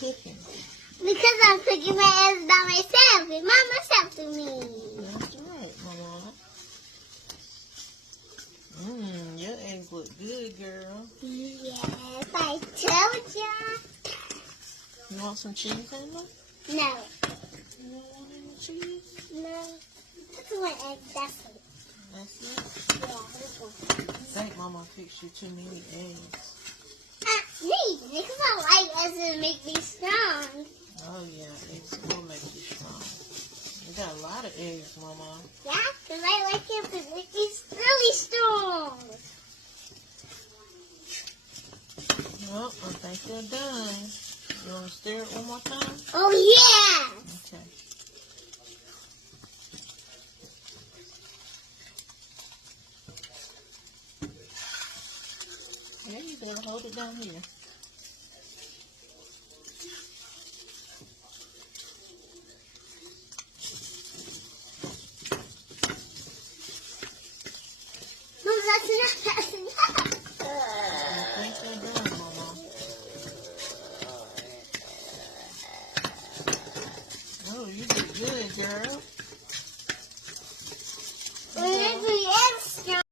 cooking? Because I'm cooking my eggs by myself. And Mama's helping me. That's right, Mama. Your eggs look good, girl. Yes, I told ya. You want some cheese, Emma? No. You don't want any cheese? No. This is one egg. That's it. That's it? Yeah, this one. I think Mama fixed you too many eggs. Me. Because I like eggs and make me strong. Oh, yeah. Eggs will make you strong. You got a lot of eggs, Mama. Yeah, because I like it to make me really strong. Well, I think they're done. You want to stir it one more time? Oh, yeah. Okay. Yeah, you better hold it down here. No, that's enough. I think they're done, Mama. Oh, you did good, girl. We're making eggs strong.